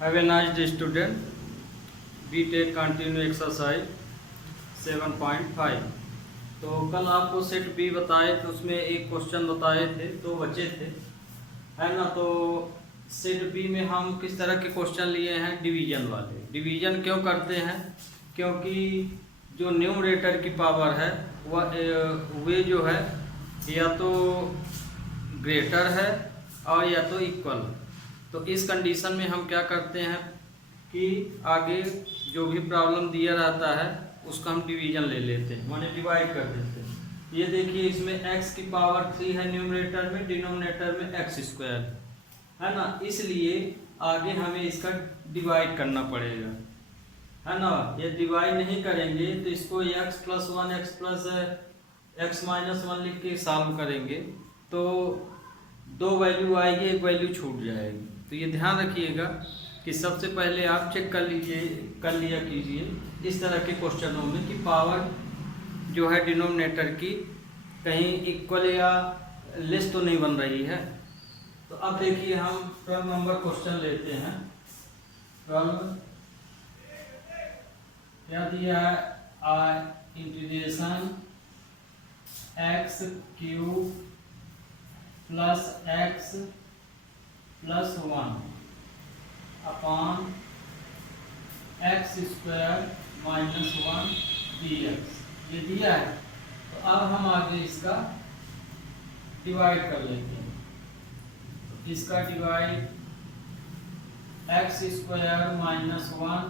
Have a nice day student. BTech continue exercise 7.5। तो कल आपको सेट बी बताए थे, उसमें एक क्वेश्चन बताए थे, दो बचे थे, है ना। तो सेट बी में हम किस तरह के क्वेश्चन लिए हैं? डिवीजन वाले। डिवीजन क्यों करते हैं? क्योंकि जो न्यूमरेटर की पावर है वह वे जो है या तो ग्रेटर है और या तो इक्वल। तो इस कंडीशन में हम क्या करते हैं कि आगे जो भी प्रॉब्लम दिया रहता है उसका हम डिवीजन ले लेते हैं, माने डिवाइड कर देते हैं। ये देखिए, इसमें x की पावर 3 है न्यूमरेटर में, डिनोमिनेटर में x स्क्वायर है ना, इसलिए आगे हमें इसका डिवाइड करना पड़ेगा, है ना। ये डिवाइड नहीं करेंगे तो इसको x प्लस 1 x माइनस 1 लिख के सॉल्व करेंगे तो दो वैल्यू आएगी, एक वैल्यू छूट जाएगी। तो ये ध्यान रखिएगा कि सबसे पहले आप चेक कर लिया कीजिए इस तरह के क्वेश्चनों में कि पावर जो है डिनोमिनेटर की कहीं इक्वल या लेस तो नहीं बन रही है। तो अब देखिए, हम 12 नंबर क्वेश्चन लेते हैं। 12 क्या दिया है? Integration x cube plus x plus 1 upon x square minus 1 dx, ये दिया है। तो अब हम आगे इसका डिवाइड कर लेते हैं। तो इसका divide x square minus 1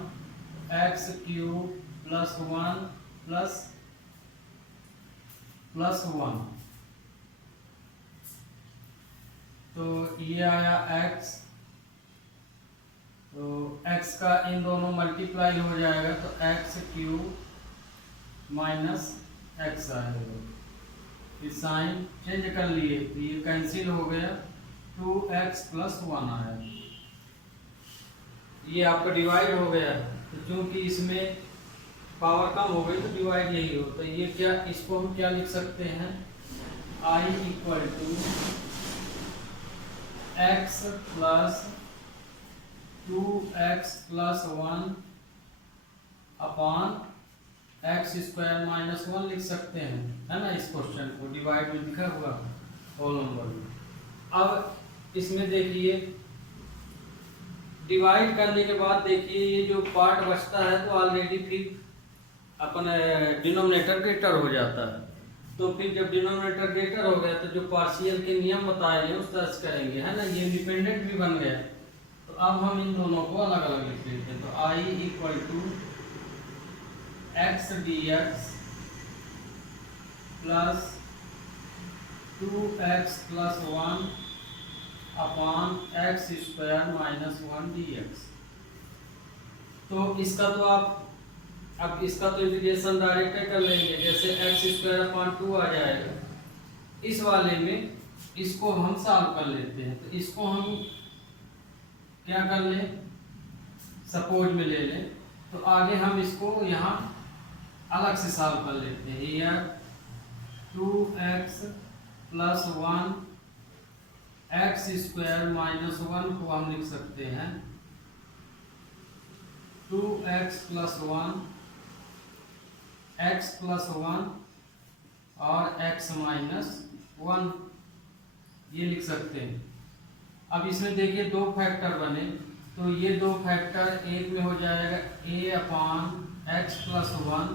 x cube plus 1 plus 1, तो ये आया x। तो x का इन दोनों मल्टीप्लाई हो जाएगा तो एक्स क्यूब माइनस एक्स आएगा। फिर साइन चेंज कर लिए तो ये कैंसिल हो गया, 2x प्लस 1 आया। ये आपका डिवाइड हो गया। तो चूंकि इसमें पावर कम हो गई तो डिवाइड यही हो। तो ये क्या, इसको हम क्या लिख सकते हैं? I equal to x plus 2x plus 1 upon x square minus 1 लिख सकते हैं, है ना। इस क्वेश्चन को डिवाइड में लिखा हुआ होल नंबर में। अब इसमें देखिए, डिवाइड करने के बाद देखिए ये जो पार्ट बचता है तो ऑलरेडी फिर अपन डिनोमिनेटर ग्रेटर हो जाता है। तो फिर जब डिनोमिनेटर ग्रेटर हो गया तो जो पार्शियल के नियम बताए हैं उस तरह से करेंगे, है ना। ये इंडिपेंडेंट भी बन गया। तो अब हम इन दोनों को अलग अलग लिख लेते हैं। तो I equal to x D x plus 2x plus 1 upon x square minus 1 dx। तो इसका तो आप अब इसका तो इंटीग्रेशन डायरेक्ट कर लेंगे, जैसे एक्स स्क्वायर अपॉन 2 आ जाएगा। इस वाले में इसको हम सॉल्व कर लेते हैं। तो इसको हम क्या कर लें, सपोज में ले लें। तो आगे हम इसको यहाँ अलग से सॉल्व कर लेते हैं। ये 2x plus 1 x square minus 1 को हम लिख सकते हैं 2x प्लस 1 x प्लस 1 और x माइनस 1, ये लिख सकते हैं। अब इसमें देखिए दो फैक्टर बने, तो ये दो फैक्टर एक में हो जाएगा a अपॉन एक्स प्लस 1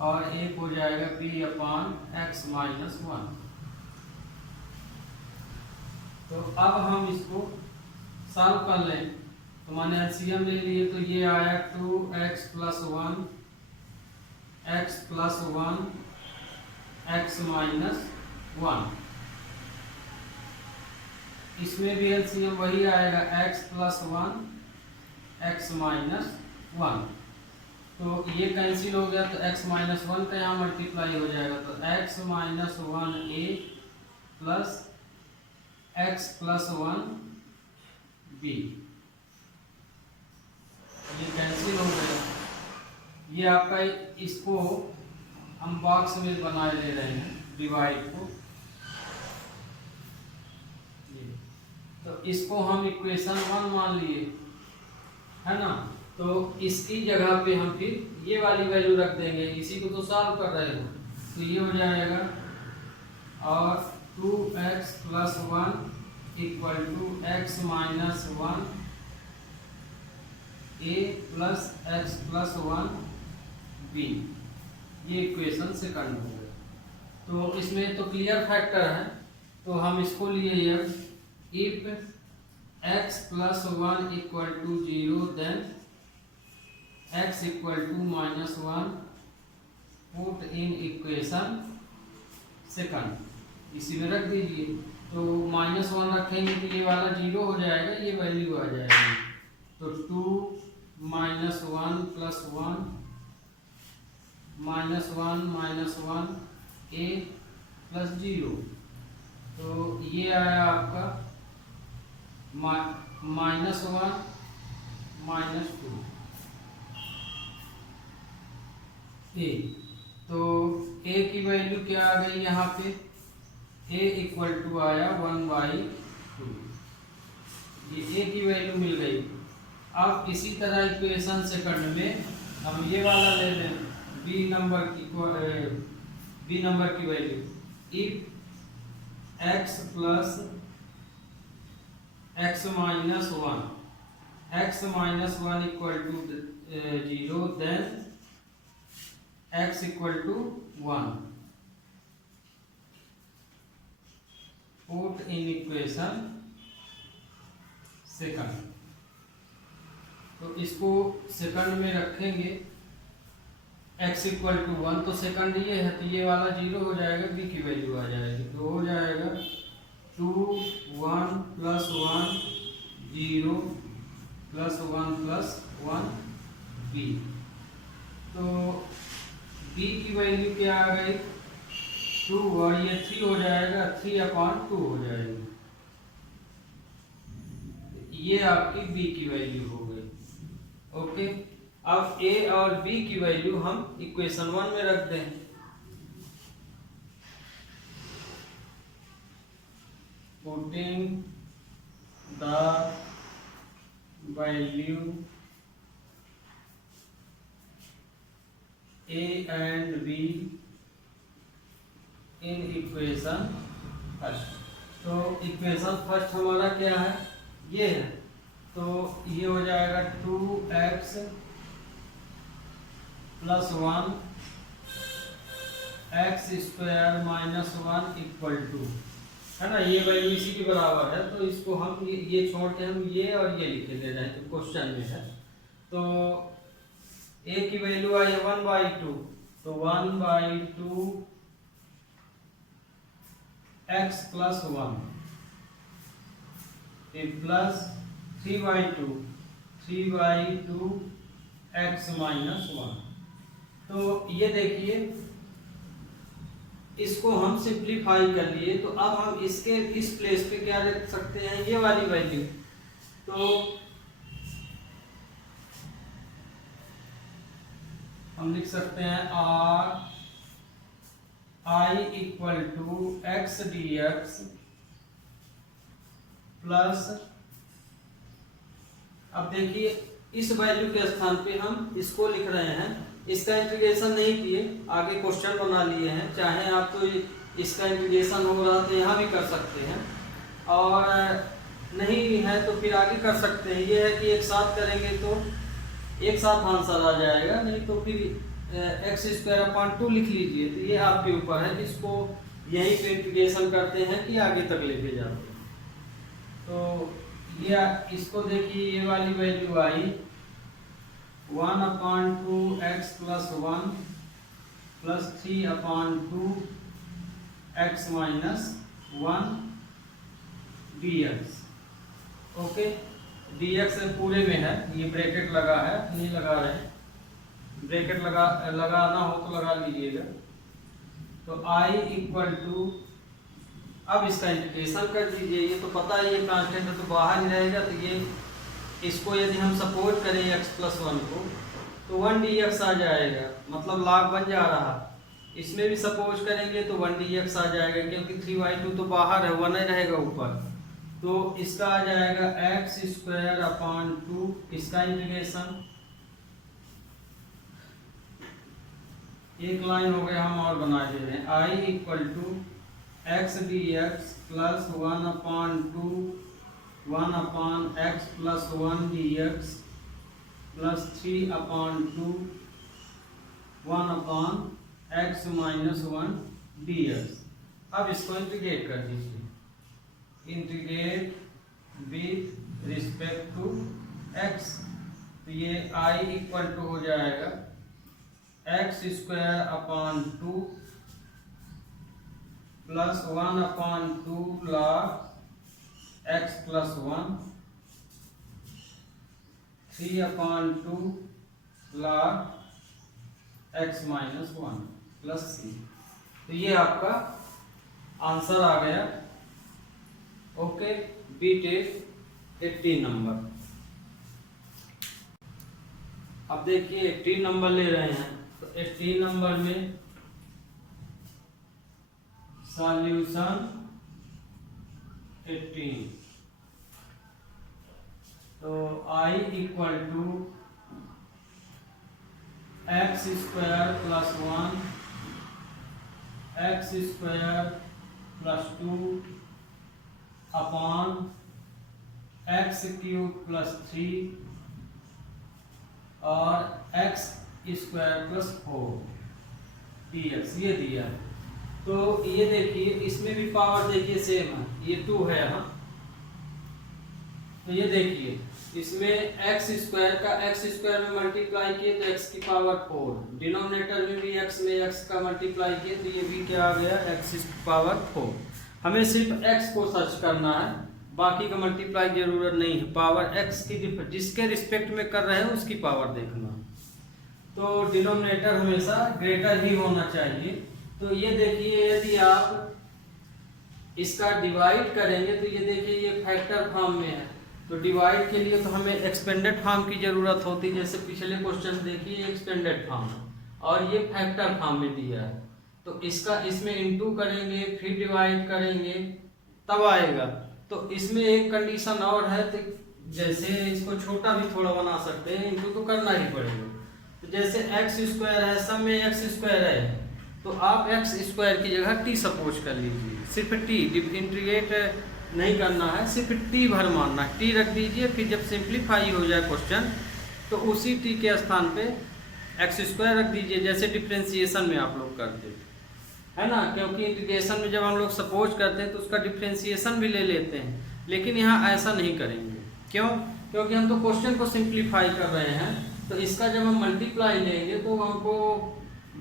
और एक हो जाएगा b अपॉन एक्स माइनस 1। तो अब हम इसको सॉल्व कर लें। तो मैंने एलसीएम ले लिए, तो ये आया 2x plus 1 x plus 1 x minus 1। इसमें भी एलसीएम वही आएगा x प्लस 1 x माइनस 1। तो ये कैंसिल हो गया तो x माइनस 1 का यहाँ मल्टीप्लाई हो जाएगा। तो x minus 1a plus x plus 1b, ये कैंसिल हो गया। ये आपका, इसको हम बॉक्स में बनाए ले रहे हैं डिवाइड को। तो इसको हम इक्वेशन 1 मान लिए। है ना। तो इसकी जगह पे हम फिर ये वाली वैल्यू रख देंगे, इसी को तो सॉल्व कर रहे हो। तो ये हो जाएगा और 2x + 1 = x - 1 a + x + 1 b। ये इक्वेशन सेकंड हो गया। तो इसमें तो क्लियर फैक्टर है, तो हम इसको लिए if x + 1 = 0 then x = -1 put in equation second, इसी में रख दीजिए। तो -1 रखेंगे तो ये वाला 0 हो जाएगा, ये वैल्यू आ जाएगी। तो 2 - 1 + 1 -1 a + 0। तो ये आया आपका -1 -2 a। तो a की वैल्यू क्या आ गई यहाँ पे, a = आया 1/2, ये a की वैल्यू मिल गई। अब इसी तरह इक्वेशन सेकंड में हम ये वाला ले लें, b नंबर की value if x + x - 1 x - 1 = 0 then x = 1 put in equation second. तो इसको सेकंड में रखेंगे, x = 1, तो सेकंड ये है, तो ये वाला 0 हो जाएगा, b की वैल्यू आ जाएगी। तो हो जाएगा 2 1 + 1 0 + 1 + 1 b। तो b की वैल्यू क्या आ गई 2, और ये 3 हो जाएगा, 3/2 हो जाएगी। ये आपकी b की वैल्यू हो गई। ओके, अब a और b की वैल्यू हम इक्वेशन 1 में रख दें। Putting the value a and b in equation first. तो इक्वेशन फर्स्ट हमारा क्या है, ये है। तो ये हो जाएगा 2x + 1 x² - 1 = है ना, ये वैल्यू इसी के बराबर है। तो इसको हम ये छोड़ के हम ये और ये लिखे दे रहे हैं, तो क्वेश्चन में है। तो a की वैल्यू आई 1/2, तो 1/2 x + 1 प्लस 3/2 x - 1। तो ये देखिए, इसको हम सिंप्लीफाई कर लिए, तो अब हम इसके इस प्लेस पे क्या लिख सकते हैं, ये वाली वैल्यू। तो हम लिख सकते हैं i = x dx प्लस, अब देखिए इस वैल्यू के स्थान पे हम इसको लिख रहे हैं, इसका इंटीग्रेशन नहीं किए, आगे क्वेश्चन बना लिए हैं। चाहे आप तो इसका इंटीग्रेशन हो रहा तो यहाँ भी कर सकते हैं, और नहीं है तो फिर आगे कर सकते हैं। ये है कि एक साथ करेंगे तो एक साथ आंसर आ जाएगा, नहीं तो फिर x² लिख लीजिए। तो ये आपके ऊपर है, इसको यहीं पे इंटीग्रेशन करते हैं कि आगे तक लेके जाते हैं। तो ये इसको देखिए, ये वाली वैल्यू आई 1/2 x + 1 + 3/2 x - 1 dx। Okay, dx पूरे में है, ये ब्रैकेट लगा है, नहीं लगा रहे हैं, ब्रैकेट लगाना हो तो लगा लीजिएगा। तो i = अब इसका इंटीग्रेशन कर दीजिए। ये तो पता है ये कांस्टेंट है तो बाहर ही रहेगा, तो ये इसको यदि हम सपोर्ट करें x + 1 को तो 1 dx आ जाएगा, मतलब log बन जा रहा। इसमें भी सपोज करेंगे तो 1 dx आ जाएगा, क्योंकि 3/2 तो बाहर है, 1 ही रहेगा ऊपर। तो इसका आ जाएगा एक्स स्क्वायर अपॉन 2, इसका इंटीग्रेशन, एक लाइन हो गया, हम और बना दे रहे हैं, I equal to x D x plus 1 X plus 1 D x plus 3/2 1/x minus 1 D X. अब इसको इंटीग्रेट कर दीजिए, integrate with respect to x, तो ये i इक्वल टू हो जाएगा X square upon 2 plus 1/2 log x plus 1 3/2 log x minus 1 plus c। तो ये आपका आंसर आ गया। Okay, B Tech 18 number. अब देखिए 18 नंबर ले रहे हैं, तो 18 नंबर में सॉल्यूशन 18, तो i equal to x square plus 1 x square plus 2 upon x cube plus 3 और एक्स स्क्वायर प्लस 4 dx, ये दिया। तो ये देखिए इसमें भी पावर देखिए सेम है, ये 2 है यहाँ, तो ये देखिए इसमें एक्स स्क्वायर का एक्स स्क्वायर में मल्टीप्लाई किए तो एक्स की पावर 4, डिनोमिनेटर में भी एक्स में एक्स का मल्टीप्लाई किए तो ये भी क्या आ गया, एक्स की पावर 4। हमें सिर्फ एक्स को सर्च करना है, बाकी का मल्टीप्लाई की जरूरत नहीं है। पावर एक्स की जिसके रिस्पेक्ट में कर रहे हैं उसकी पावर देखना, तो डिनोमिनेटर हमेशा ग्रेटर ही होना चाहिए। तो ये देखिए यदि आप इसका डिवाइड करेंगे तो ये देखिए ये फैक्टर फॉर्म में है, तो डिवाइड के लिए तो हमें एक्सपेंडेड फॉर्म की जरूरत होती है। जैसे पिछले क्वेश्चन देखिए एक्सपेंडेड फॉर्म और ये फैक्टर फॉर्म में दिया है, तो इसका इसमें इनटू करेंगे फिर डिवाइड करेंगे तब आएगा। तो इसमें एक कंडीशन और है, तो जैसे इसको छोटा भी थोड़ा बना सकते हैं, इनटू तो करना ही पड़ेगा। तो जैसे एक्स स्क्वायर है, सब में एक्स स्क्वायर है, तो आप एक्स स्क्वायर की जगह टी सपोज कर लीजिए, सिर्फ टी, इंटीग्रेट नहीं करना है, सिर्फ टी भर मानना है, टी रख दीजिए। फिर जब सिंप्लीफाई हो जाए क्वेश्चन तो उसी टी के स्थान पे एक्स स्क्वायर रख दीजिए, जैसे डिफ्रेंसिएशन में आप लोग करते है ना, क्योंकि इंटीग्रेशन में जब हम लोग सपोज करते हैं तो उसका डिफ्रेंसिएशन भी ले लेते हैं, लेकिन यहाँ ऐसा नहीं करेंगे। क्यों? क्योंकि हम तो क्वेश्चन को सिंप्लीफाई कर रहे हैं, तो इसका जब हम मल्टीप्लाई लेंगे तो हमको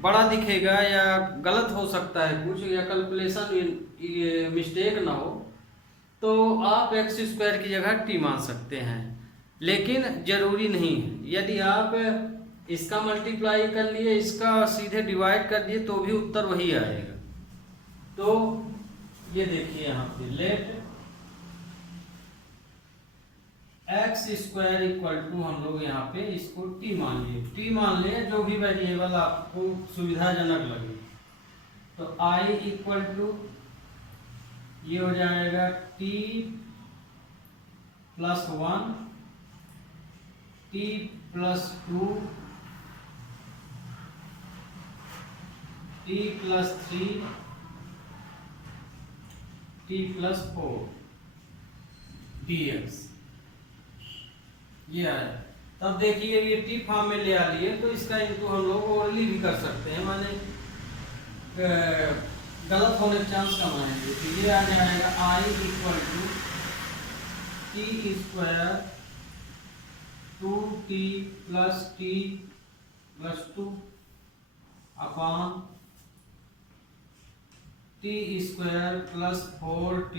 बड़ा दिखेगा या गलत हो सकता है कुछ, या कैलकुलेशन मिस्टेक ना हो, तो आप एक्स स्क्वायर की जगह टी मान सकते हैं, लेकिन जरूरी नहीं है। यदि आप इसका मल्टीप्लाई कर लिए, इसका सीधे डिवाइड कर दिए तो भी उत्तर वही आएगा। तो ये देखिए यहाँ पे let x square equal to, हम लोग यहाँ पे इसको टी मान लिए, टी मान लिए, जो भी वेरिएबल आपको सुविधाजनक लगे। तो आई इक्वल टू ये हो जाएगा T plus 1 T plus 2 T plus 3 T plus 4 dx, ये आया। तब देखिए ये टी फॉर्म में ले आ लिए, तो इसका इनटू हम लोग ओरली भी कर सकते हैं, माने गलत होने के चांस कम आएंगे। तो ये आ जाएगा I equal to T square 2t plus T plus 2 upon T square plus 4t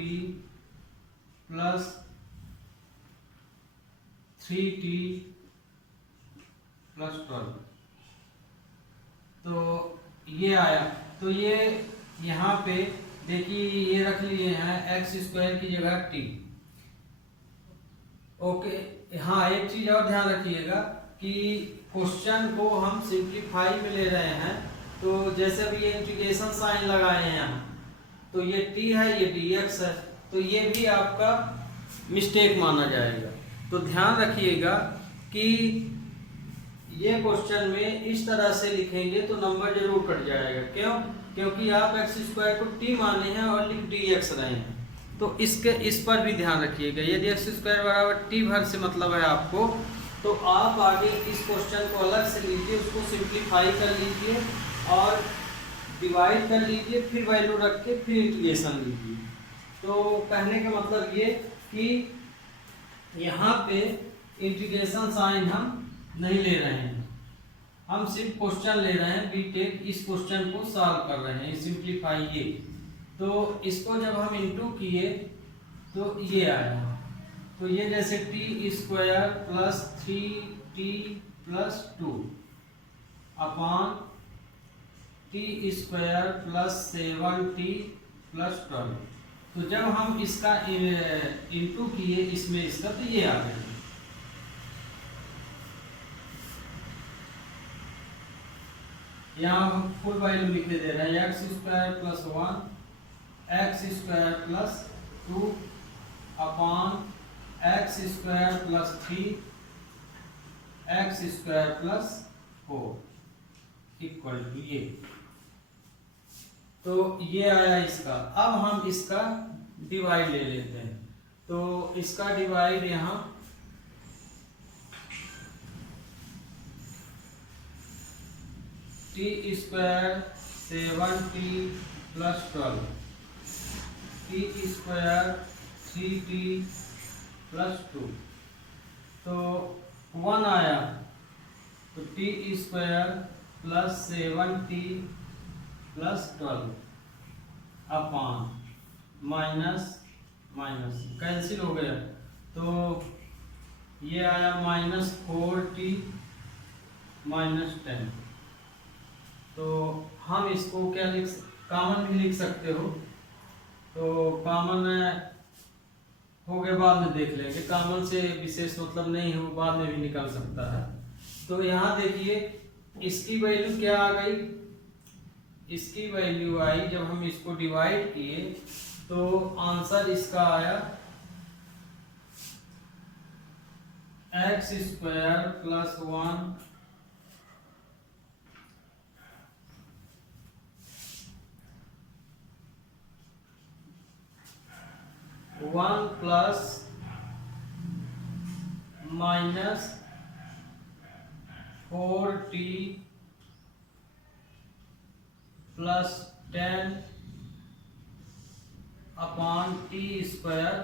plus 3t plus 12। तो ये आया। तो ये यहाँ पे देखिए ये रख लिए हैं एक्स स्क्वायर की जगह टी। ओके, हाँ एक चीज और ध्यान रखिएगा कि क्वेश्चन को हम सिंप्लीफाई में ले रहे हैं, तो जैसे अभी ये इंटीग्रेशन साइन लगाए हैं यहाँ, तो ये टी है, ये dx है, तो ये भी आपका मिस्टेक माना जाएगा। तो ध्यान रखिएगा कि ये क्वेश्चन में इस तरह से लिखेंगे तो नंबर जरूर कट जाएगा। क्यों? क्योंकि आप एक्स स्क्वायर को टी माने हैं और लिख डी एक्स रहे हैं। तो इस पर भी ध्यान रखिएगा। यदि एक्स स्क्वायर बराबर टी भर से मतलब है आपको, तो आप आगे इस क्वेश्चन को अलग से लीजिए, उसको सिंप्लीफाई कर लीजिए और डिवाइड कर लीजिए, फिर वैल्यू रख के फिर इंटीग्रेशन लीजिए। तो कहने का मतलब ये कि यहाँ पे इंटीग्रेशन साइन हम नहीं ले रहे हैं, हम सिर्फ क्वेश्चन ले रहे हैं। बीटेक इस क्वेश्चन को सॉल्व कर रहे हैं, सिंप्लीफाई ये। तो इसको जब हम इनटू किए तो ये आया। तो ये जैसे T square plus 3t plus 2 upon T square plus 7t plus 12। तो जब हम इसका इनटू किए इसमें इसका, तो ये आ गया। यहाँ हम फुल वैल्यू लिख दे रहे हैं, x square plus 1 x square plus 2 upon x square plus 3 x square plus 4 equal to ये। तो ये आया इसका। अब हम इसका डिवाइड ले लेते हैं। तो इसका डिवाइड यहाँ T square 7t plus 12 T square 3t plus 2। तो 1 आया, तो T square plus 7t plus 12 upon minus minus cancel हो गया। तो ये आया माइनस 4t माइनस 10। तो हम इसको क्या कॉमन भी लिख सकते हो। तो कॉमन हो गए, बाद में देख लेंगे। कॉमन से विशेष मतलब नहीं हो, बाद में भी निकल सकता है। तो यहाँ देखिए इसकी वैल्यू क्या आ गई, इसकी वैल्यू आई जब हम इसको डिवाइड किए तो आंसर इसका आया x square plus 1 plus minus 4t plus 10 upon T square.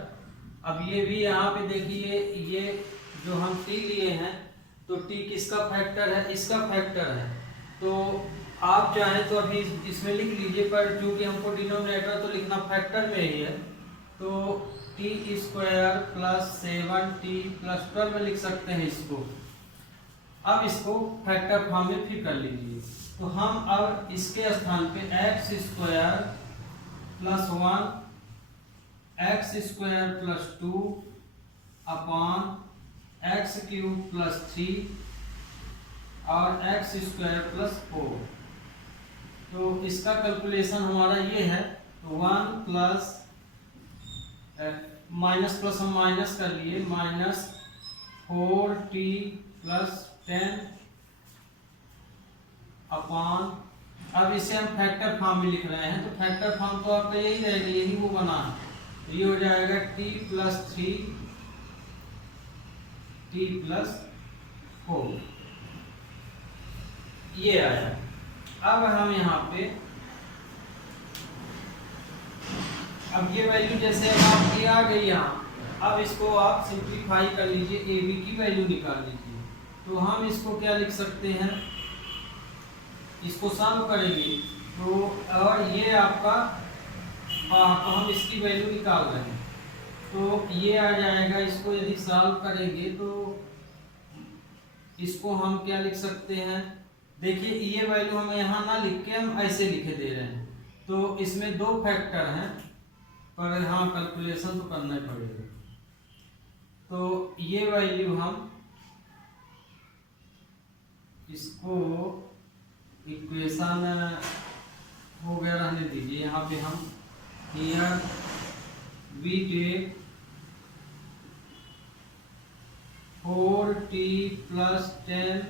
अब ये भी यहाँ पे देखिए, ये जो हम t लिए हैं तो t किसका फैक्टर है, इसका फैक्टर है। तो आप चाहें तो अभी इसमें लिख लीजिए, पर क्योंकि हमको डिनोमिनेटर तो लिखना फैक्टर में ही है, तो T square plus 7t plus 12 में लिख सकते हैं इसको। अब इसको फैक्टर फॉर्म में फिर कर लीजिए। तो हम अब इसके स्थान पे x square plus 1 x square plus 2 upon x cube plus 3 और एक्स स्क्वायर प्लस 4। तो इसका कैलकुलेशन हमारा ये है। तो 1 प्लस माइनस प्लस हम माइनस कर लिए, माइनस 4t प्लस 10 अपॉन, अब इसे हम फैक्टर फॉर्म में लिख रहे हैं। तो फैक्टर फॉर्म तो आपका यही रहेगा, यही वो बना है। तो ये हो जाएगा t प्लस 3 t प्लस 4, ये आया। अब हम यहाँ पे अब ये वैल्यू जैसे आपकी आ गई यहाँ, अब इसको आप सिंप्लीफाई कर लीजिए, ए बी की वैल्यू निकाल लीजिए। तो हम इसको क्या लिख सकते हैं, इसको सॉल्व करेंगे तो, और ये आपका तो हम इसकी वैल्यू निकाल रहे हैं। तो ये आ जाएगा, इसको यदि सॉल्व करेंगे तो इसको हम क्या लिख सकते हैं, देखिए ये वैल्यू हम यहाँ ना लिख के हम ऐसे लिखे दे रहे हैं। तो इसमें 2 फैक्टर हैं, पर हाँ कैलकुलेशन तो करना ही पड़ेगा। तो ये वैल्यू हम इसको इक्वेशन हो गया रहने दीजिए। यहाँ पे हम here we take 4t plus 10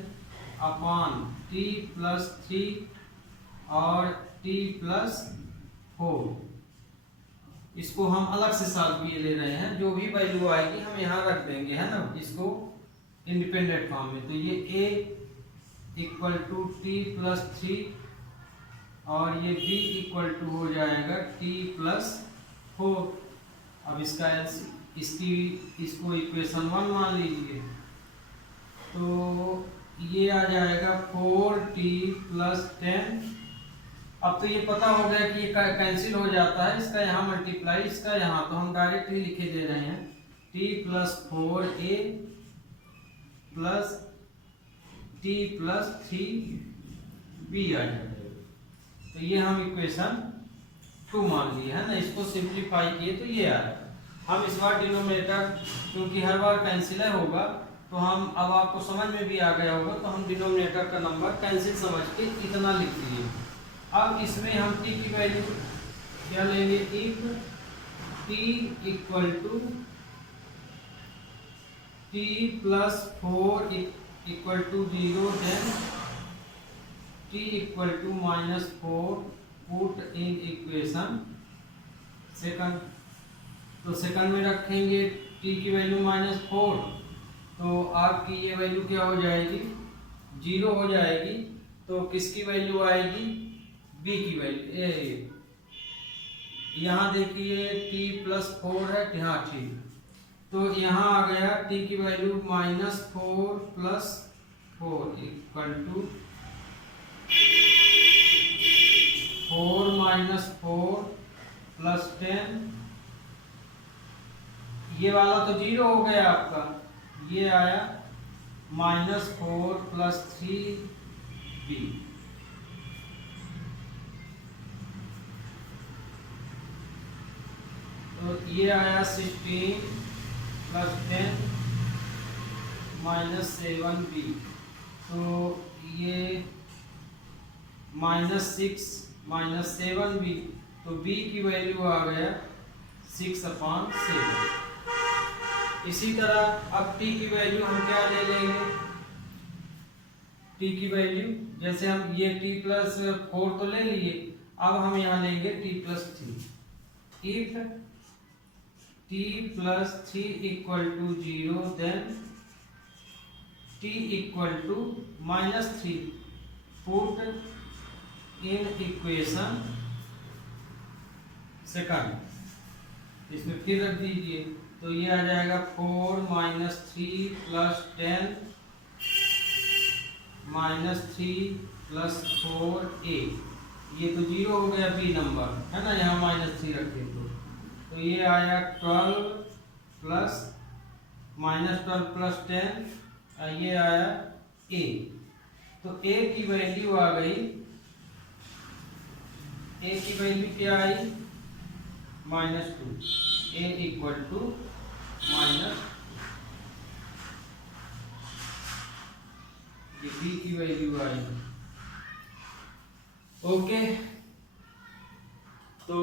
upon t plus 3 और t प्लस 4। इसको हम अलग से सॉल्व किए ले रहे हैं, जो भी वैल्यू आएगी हम यहाँ रख देंगे, है ना, इसको इंडिपेंडेंट फॉर्म में। तो ये a equal to t plus 3 और ये b इक्वल टू हो जाएगा t प्लस 4। अब इसको इक्वेशन 1 मान लीजिए, तो ये आ जाएगा 4t प्लस 10। अब तो ये पता हो गया कि ये कैंसिल हो जाता है, इसका यहाँ मल्टीप्लाई, इसका यहाँ, तो हम डायरेक्ट ही लिखे दे रहे हैं t plus 4a plus t plus 3b आ जाएगा। तो ये हम इक्वेशन 2 मान लिए, है ना। इसको सिंप्लीफाई किए तो ये आया। हम इस बार डिनोमिनेटर, क्योंकि हर बार कैंसिल होगा, तो हम, अब आपको समझ में भी आ गया होगा, तो हम डिनोमिनेटर का नंबर कैंसिल समझ के इतना लिख लिए। अब इसमें हम t की वैल्यू क्या लेंगे, if t equal to t plus 4 equal to 0, then t equal to -4 put in equation second. तो सेकंड में रखेंगे t की वैल्यू -4, तो आपकी ये वैल्यू क्या हो जाएगी, 0 हो जाएगी। तो किसकी वैल्यू आएगी, b की वैल्यू। यहाँ देखिए t प्लस 4 है, हाँ ठीक, तो यहाँ आ गया t की value -4 plus 4 equal to 4 minus 4 plus 10। ये वाला तो 0 हो गया आपका, ये आया -4 प्लस 3b। तो ये आया 16 प्लस 10 -7b। तो ये -6 -7b, तो b की वैल्यू आ गया 6/7। इसी तरह अब t की वैल्यू हम क्या ले लेंगे, t की वैल्यू जैसे हम ये t प्लस 4 तो ले लिए, अब हम यहाँ लेंगे t plus 3। If t plus 3 equal to 0, then t equal to -3 put in equation second. इसमें फिर रख दीजिए, तो ये आ जाएगा 4 - 3 प्लस 10 -3 प्लस 4a। ये तो 0 हो गया b नंबर, है ना, यहाँ -3 रखे तो ये आया 12 प्लस -12 प्लस 10, ये आया a। तो a की वैल्यू आ गई, a की वैल्यू क्या आई, -2। a इक्वल टू ये b की वैल्यू आई। ओके, तो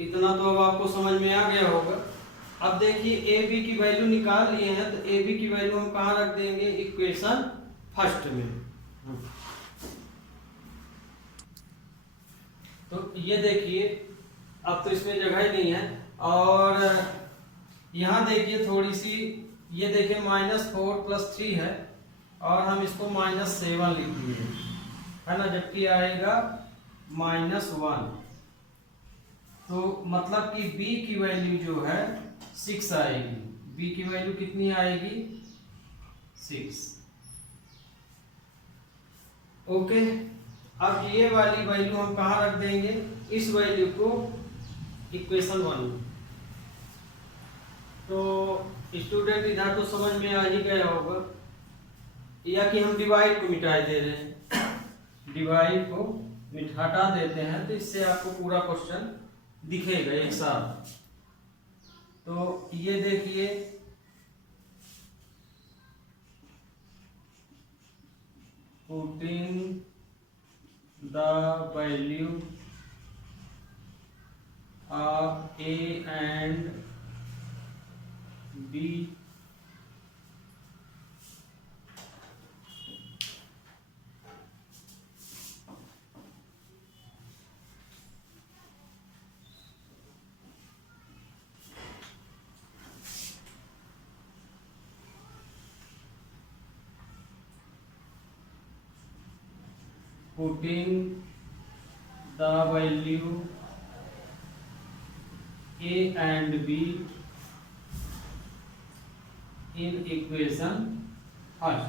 इतना तो अब आपको समझ में आ गया होगा। अब देखिए ए बी की वैल्यू निकाल लिए हैं, तो ए बी की वैल्यू हम कहाँ रख देंगे, इक्वेशन फर्स्ट में। तो ये देखिए, अब तो इसमें जगह ही नहीं है, और यहाँ देखिए थोड़ी सी, ये देखिए -4 प्लस 3 है, और हम इसको -7 लिख दिए, है ना, जबकि आएगा -1। तो मतलब कि b की वैल्यू जो है 6 आएगी। b की वैल्यू कितनी आएगी, 6। ओके, अब ये वाली वैल्यू हम कहाँ रख देंगे, इस वैल्यू को इक्वेशन 1। तो स्टूडेंट इधर तो समझ में आ ही गया होगा, या कि हम डिवाइड को मिटा दे रहे हैं, डिवाइड को हटा देते हैं, तो इससे आपको पूरा क्वेश्चन दिखेगा एक साथ। तो ये देखिए, putting the value of a and b putting the value a and b in equation first.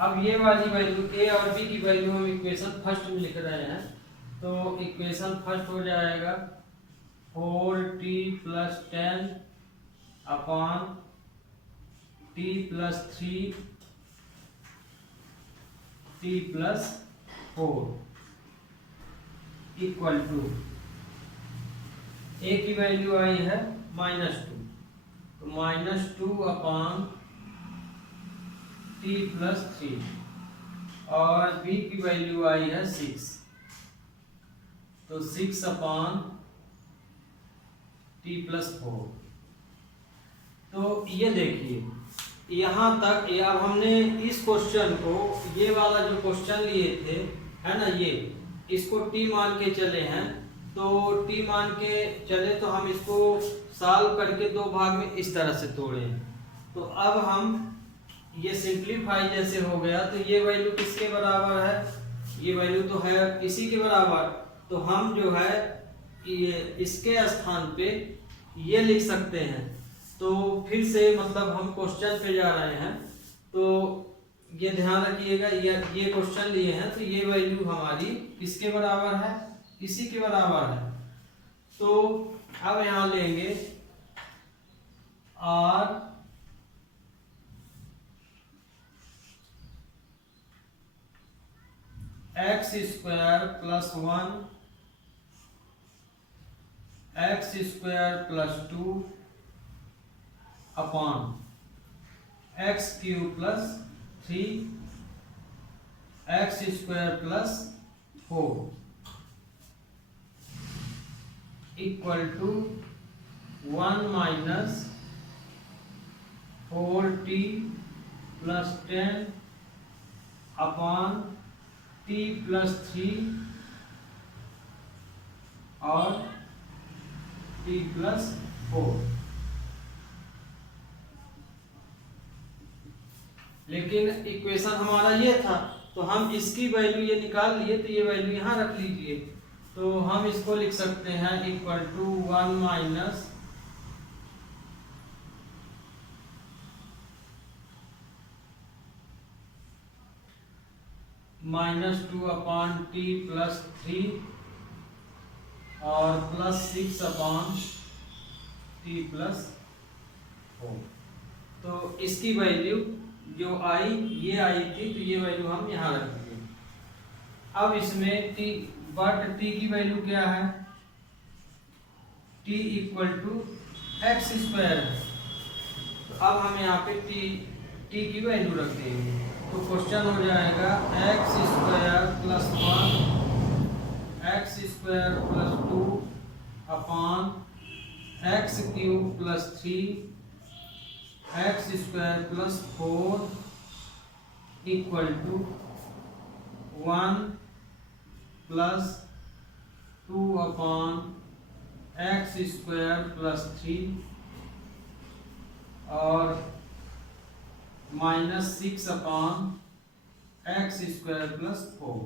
अब ये वाली वैल्यू a और b की वैल्यू हम इक्वेशन फर्स्ट में लिख रहे हैं, तो इक्वेशन फर्स्ट हो जाएगा 4t + 10 upon t + 3 t + 4 equal to a की वैल्यू आई है -2, तो -2 अपॉन t + 3 और b की वैल्यू आई है 6, तो 6 अपॉन t + 4। तो ये देखिए यहाँ तक अब हमने इस क्वेश्चन को, ये वाला जो क्वेश्चन लिए थे है ना, ये इसको t मान के चले हैं, तो t मान के चले तो हम इसको सॉल्व करके दो भाग में इस तरह से तोड़े। तो अब हम ये सिंप्लीफाई जैसे हो गया, तो ये वैल्यू किसके बराबर है, ये वैल्यू तो है इसी के बराबर, तो हम जो है ये इसके स्थान पे ये लिख सकते हैं। तो फिर से मतलब हम क्वेश्चन पे जा रहे हैं, तो ये ध्यान रखिएगा, ये क्वेश्चन लिए हैं, तो ये वैल्यू हमारी किसके बराबर है, इसी के बराबर है। तो अब यहाँ लेंगे r x² + 1 x² + 2 upon x³ + 3 x² + 4 equal to 1 - 4t + 10 upon t + 3 और t + 4। लेकिन इक्वेशन हमारा ये था, तो हम इसकी वैल्यू ये निकाल लिए, तो ये वैल्यू यहाँ रख लीजिए। तो हम इसको लिख सकते हैं इक्वल टू 1 -2 अपॉन t + 3 और +6 अपॉन t + 4। तो इसकी वैल्यू जो आई, ये आई थी, तो ये वैल्यू हम यहाँ रख दिए। अब इसमें t की वैल्यू क्या है, t = x² है, तो अब हम यहाँ पे t की वैल्यू रख देंगे। तो क्वेश्चन हो जाएगा x² + 1 x² + 2 upon x³ + 3 x² + 4 equal to 1 + 2 upon x² + 3 और -6 अपॉन x² + 4।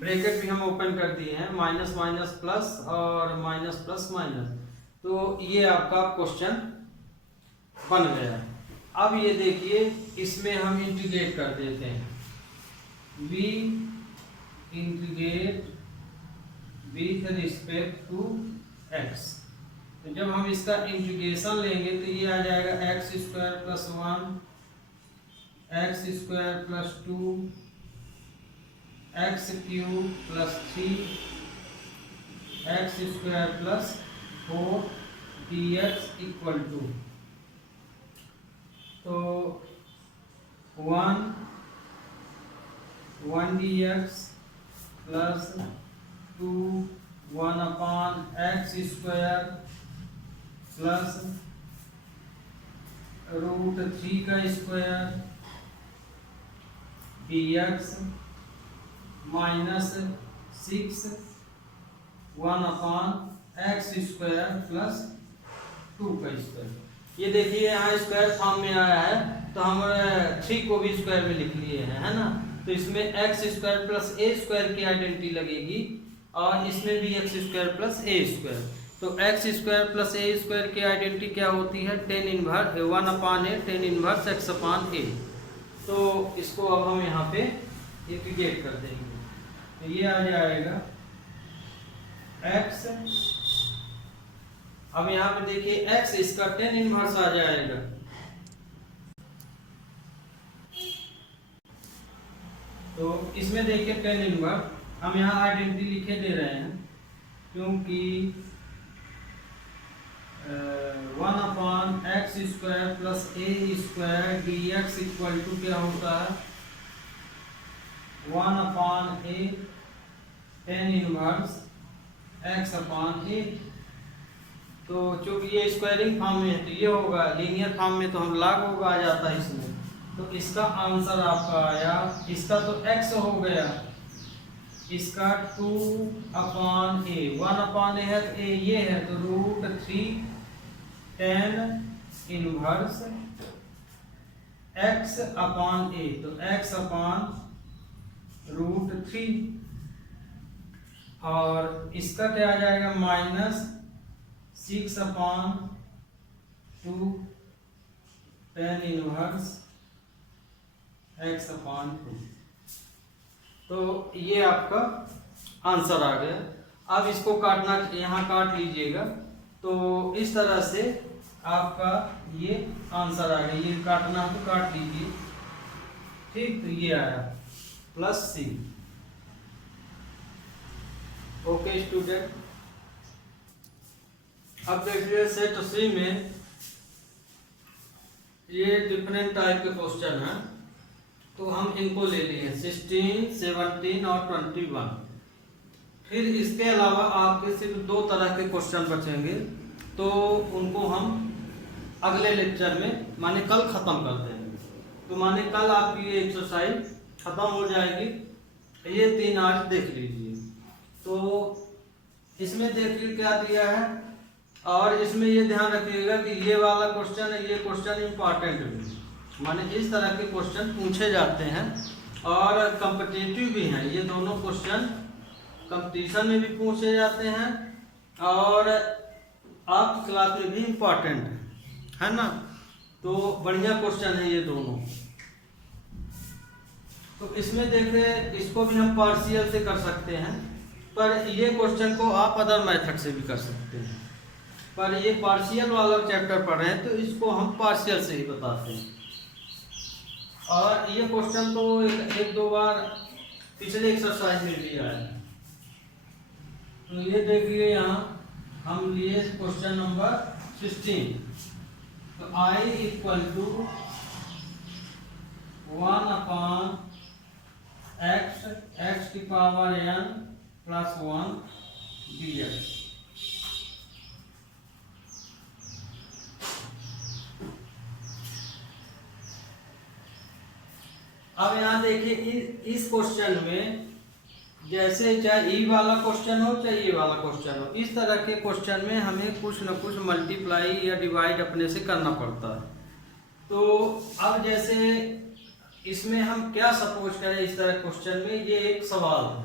ब्रैकेट भी हम ओपन कर दिए हैं, माइनस माइनस प्लस और माइनस प्लस माइनस। तो ये आपका क्वेश्चन बन गया। अब ये देखिए, इसमें हम इंटीग्रेट कर देते हैं, v integrate with respect to x। तो जब हम इसका इंटीग्रेशन लेंगे तो ये आ जाएगा x² + 1 x² + 2 x³ + 3 x² + 4 dx equal to, तो 1 dx plus 2 1 upon x² plus √3² dx -6 1 upon x² plus 2²। ये देखिए यहाँ स्क्वायर फॉर्म में आया है, तो हम 3 को भी स्क्वायर में लिख लिए हैं, है ना। तो इसमें x square plus a square की आइडेंटिटी लगेगी और इसमें भी x square plus a square. तो x square plus a square की आइडेंटिटी क्या होती है, tan inverse 1/a tan inverse x/a। तो इसको अब हम यहाँ पे इंटीग्रेट कर देंगे, तो ये आ जाएगा x। अब यहाँ पे देखिए x इसका टेन इनवर्स आ जाएगा, तो इसमें देखिए टेन इनवर्स हम यहाँ आइडेंटिटी लिखे दे रहे हैं क्योंकि 1/x square plus a square dx equal to क्या होता है 1/a टेन इनवर्स x/a। तो चूंकि ये स्क्वायरिंग फॉर्म में है तो ये होगा, लीनियर फॉर्म में तो हम log होगा आ जाता है इसमें। तो इसका आंसर आपका आया, इसका तो x हो गया, इसका 2/a 1/a है तो a ये है तो √3 टेन इनवर्स x/a, तो x/√3। और इसका क्या आ जाएगा -6/2 टेन इनवर्स x/2। तो ये आपका आंसर आ गया। अब इसको काटना, यहाँ काट लीजिएगा, तो इस तरह से आपका ये आंसर आ गया। ये काटना है तो काट लीजिए, ठीक। तो ये आया +c। ओके स्टूडेंट, अब देखिए सेट सी में ये डिफरेंट टाइप के क्वेश्चन हैं, तो हम इनको ले लिए 16, 17 और 21। फिर इसके अलावा आपके सिर्फ 2 तरह के क्वेश्चन बचेंगे, तो उनको हम अगले लेक्चर में माने कल ख़त्म कर देंगे। तो माने कल आपकी ये एक्सरसाइज ख़त्म हो जाएगी। ये 3 आज देख लीजिए। तो इसमें देखिए क्या दिया है, और इसमें ये ध्यान रखिएगा कि ये वाला क्वेश्चन है, ये क्वेश्चन इम्पॉर्टेंट भी, माने इस तरह के क्वेश्चन पूछे जाते हैं और कॉम्पिटिटिव भी हैं। ये दोनों क्वेश्चन कंपटीशन में भी पूछे जाते हैं और आपकी क्लास में भी इम्पॉर्टेंट है ना। तो बढ़िया क्वेश्चन है ये दोनों। तो इसमें देखें, इसको भी हम पार्शियल से कर सकते हैं, पर ये क्वेश्चन को आप अदर मेथड से भी कर सकते हैं। पर ये पार्शियल वाला चैप्टर पढ़ रहे हैं तो इसको हम पार्शियल से ही बताते हैं। और ये क्वेश्चन तो एक दो बार पिछले एक्सरसाइज में भी आया है। तो ये देखिए, यहाँ हम लिए क्वेश्चन नंबर 16। तो I इक्वल टू 1/x की पावर n + 1 dx। अब यहाँ देखिए, इस क्वेश्चन में जैसे चाहे ई वाला क्वेश्चन हो चाहे ये वाला क्वेश्चन हो, इस तरह के क्वेश्चन में हमें कुछ न कुछ मल्टीप्लाई या डिवाइड अपने से करना पड़ता है। तो अब जैसे इसमें हम क्या सपोज करें, इस तरह क्वेश्चन में ये एक सवाल है।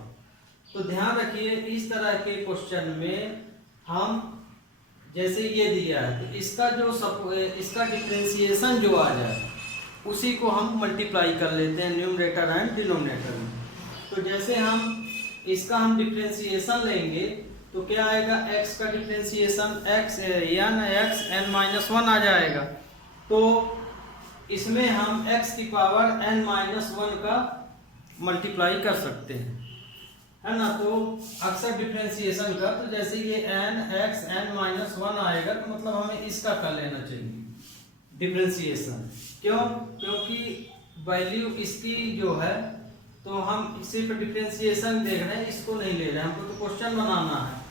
तो ध्यान रखिए, इस तरह के क्वेश्चन में हम जैसे ये दिया है तो इसका डिफरेंशिएशन जो आ जाए उसी को हम मल्टीप्लाई कर लेते हैं न्यूमरेटर एंड डिनोमिनेटर में। तो जैसे इसका हम डिफरेंशिएशन लेंगे तो क्या आएगा, x का डिफरेंशिएशन x n-1 आ जाएगा। तो इसमें हम x की पावर n-1 का मल्टीप्लाई कर सकते हैं, है ना। तो अक्सर डिफरेंशिएशन का, तो जैसे ये x n-1 आएगा तो मतलब हमें इसका कर लेना चाहिए डिफरेंशिएशन। क्यों? क्योंकि वैल्यू इसकी जो है, तो हम सिर्फ डिफरेंशिएशन देख रहे हैं, इसको नहीं ले रहे हैं, हमको तो क्वेश्चन बनाना है।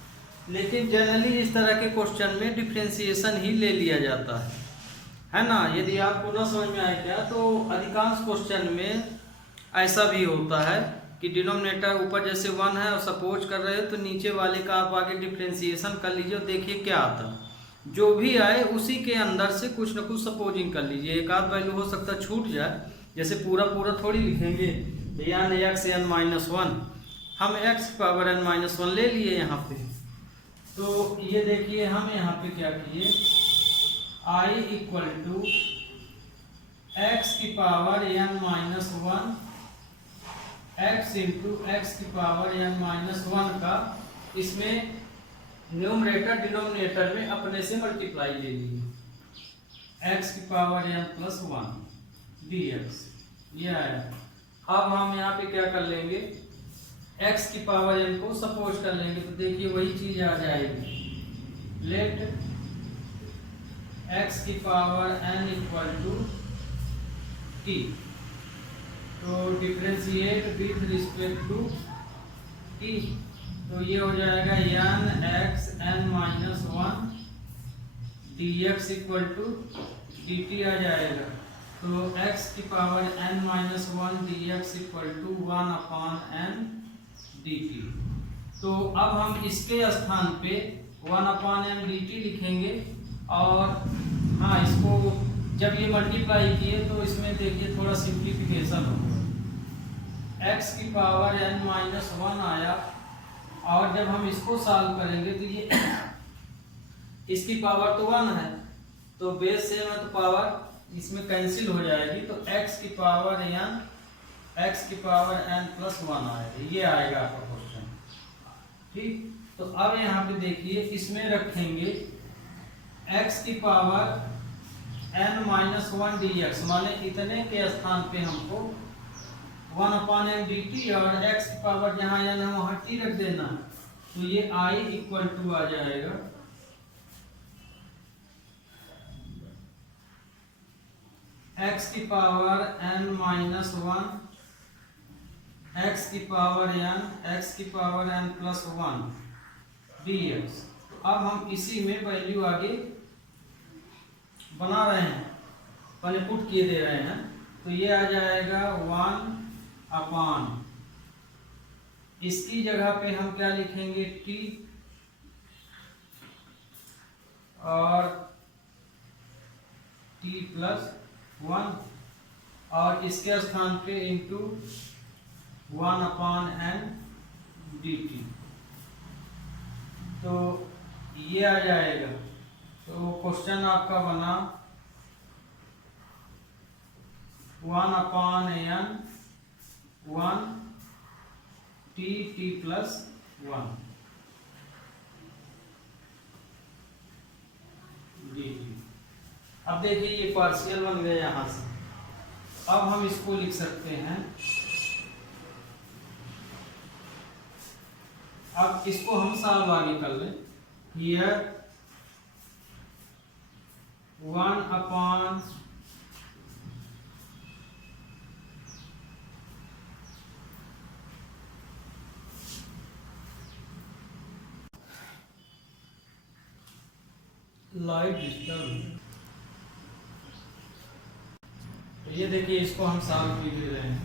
लेकिन जनरली इस तरह के क्वेश्चन में डिफरेंशिएशन ही ले लिया जाता है ना। यदि आपको न समझ में आए क्या, तो अधिकांश क्वेश्चन में ऐसा भी होता है कि डिनोमिनेटर ऊपर जैसे 1 है और सपोज कर रहे हो तो नीचे वाले का आप आगे डिफरेंशिएशन कर लीजिए और देखिए क्या आता है। जो भी आए उसी के अंदर से कुछ न कुछ सपोजिंग कर लीजिए। एक आध वैल्यू हो सकता है छूट जाए, जैसे पूरा पूरा थोड़ी लिखेंगे, यान एक्स एन माइनस वन, हम x power n minus one ले लिए यहाँ पे। तो ये देखिए हम यहाँ पे क्या किए, आई इक्वल टू एक्स की power n minus one x into x की पावर एन माइनस वन का इसमें न्यूमरेटर डिनोमिनेटर में अपने से मल्टीप्लाई ले लिए, एक्स की power n plus one D x, ये आया। अब हम यहाँ पे क्या कर लेंगे, x की पावर n को सपोज कर लेंगे, तो देखिए वही चीज आ जाएगी, लेट x की power n equal to t, तो differentiate with respect to t, तो ये हो जाएगा n x n minus one D X equal to D T आ जाएगा। तो x की power n minus one D X equal to one upon n D T. तो अब हम इसके स्थान पे one upon n D T लिखेंगे, और हाँ इसको जब ये मल्टीप्लाई किए तो इसमें देखिए थोड़ा सिंप्लीफिकेशन होगा, x की पावर n माइनस वन आया, और जब हम इसको सॉल्व करेंगे तो ये इसकी पावर तो वन है, तो बेस सेम है तो पावर इसमें कैंसिल हो जाएगी, तो x की पावर n प्लस वन आएगी, ये आएगा आपका क्वेश्चन। ठीक, तो अब यहाँ पे देखिए इसमें रखेंगे x की power n minus one D x, माने इतने के स्थान पे हमको one upon n D T, और x की पावर जहाँ n है वहाँ t रख देना है, तो ये i इक्वल टू आ जाएगा x की power n minus one x की power n plus one D x. तो अब हम इसी में वैल्यू आगे बना रहे हैं, पहले पुट किए दे रहे हैं, तो ये आ जाएगा वन अपॉन, इसकी जगह पे हम क्या लिखेंगे t, और t प्लस वन, और इसके स्थान पे into one upon n D T, तो ये आ जाएगा। तो क्वेश्चन आपका बना one upon n one T plus one D T. अब देखिए ये पार्शियल बन गया यहाँ से, अब हम इसको लिख सकते हैं, अब इसको हम सॉल्व आगे कर लें, here one upon light disturb, तो ये देखिए इसको हम सॉल्व भी दे रहे हैं,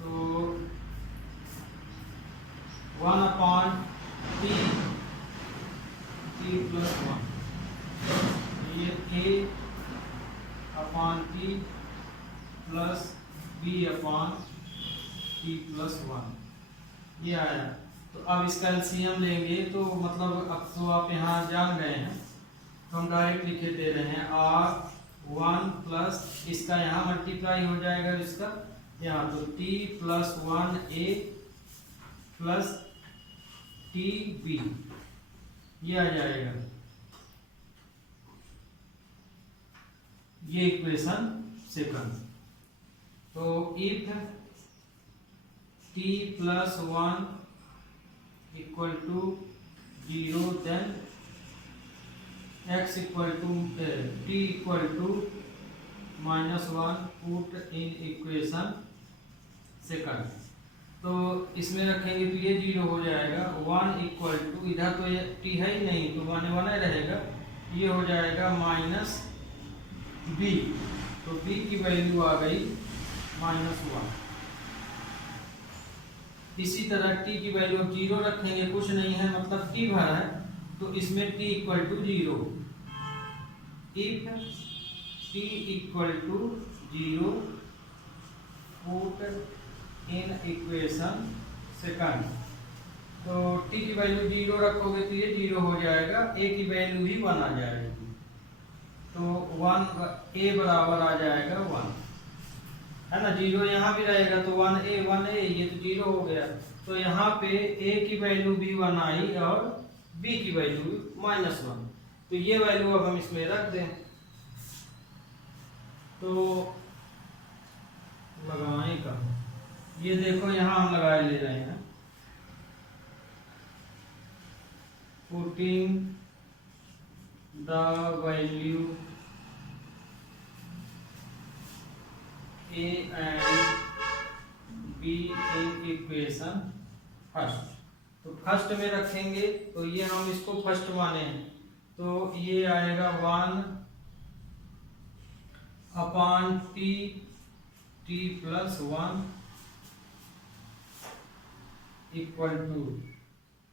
तो one upon t plus one, ये a upon t plus b upon t plus one, ये आया। तो अब इसका एलसीएम लेंगे, तो मतलब अब तो आप यहाँ जान गए हैं, तो हम डायरेक्ट लिखे दे रहे हैं r वन प्लस इसका यहाँ मल्टीप्लाई हो जाएगा इसका यहाँ, तो t plus one a plus t b, ये आ जाएगा, ये इक्वेशन सेकंड। तो if t plus one equal to zero, then x equal to t equal to minus one, put in equation second. तो इसमें रखेंगे तो ये जीरो हो जाएगा, वन इक्वल टू, इधर तो ये t है ही नहीं तो वन वन ही रहेगा, ये हो जाएगा माइनस b, तो b की वैल्यू आ गई माइनस वन। इसी तरह t की वैल्यू अब जीरो रखेंगे, कुछ नहीं है मतलब t भर है, तो इसमें t equal to zero, if t equal to zero put in equation second. तो t की वैल्यू 0 रखोगे तो ये 0 हो जाएगा, a की वैल्यू भी 1 आ जाएगी, तो 1 a बराबर आ जाएगा 1, है ना। 0 यहाँ भी रहेगा तो 1a ये तो 0 हो गया। तो यहाँ पे a की वैल्यू भी 1 आई और b की वैल्यू -1, तो ये वैल्यू अब हम इसमें रख दें। तो लगाएं का ये देखो यहाँ हम लगाए ले रहे हैं, putting the value a and b in equation first. तो फर्स्ट में रखेंगे तो ये हम इसको फर्स्ट माने हैं, तो ये आएगा 1 upon t plus 1 equal to,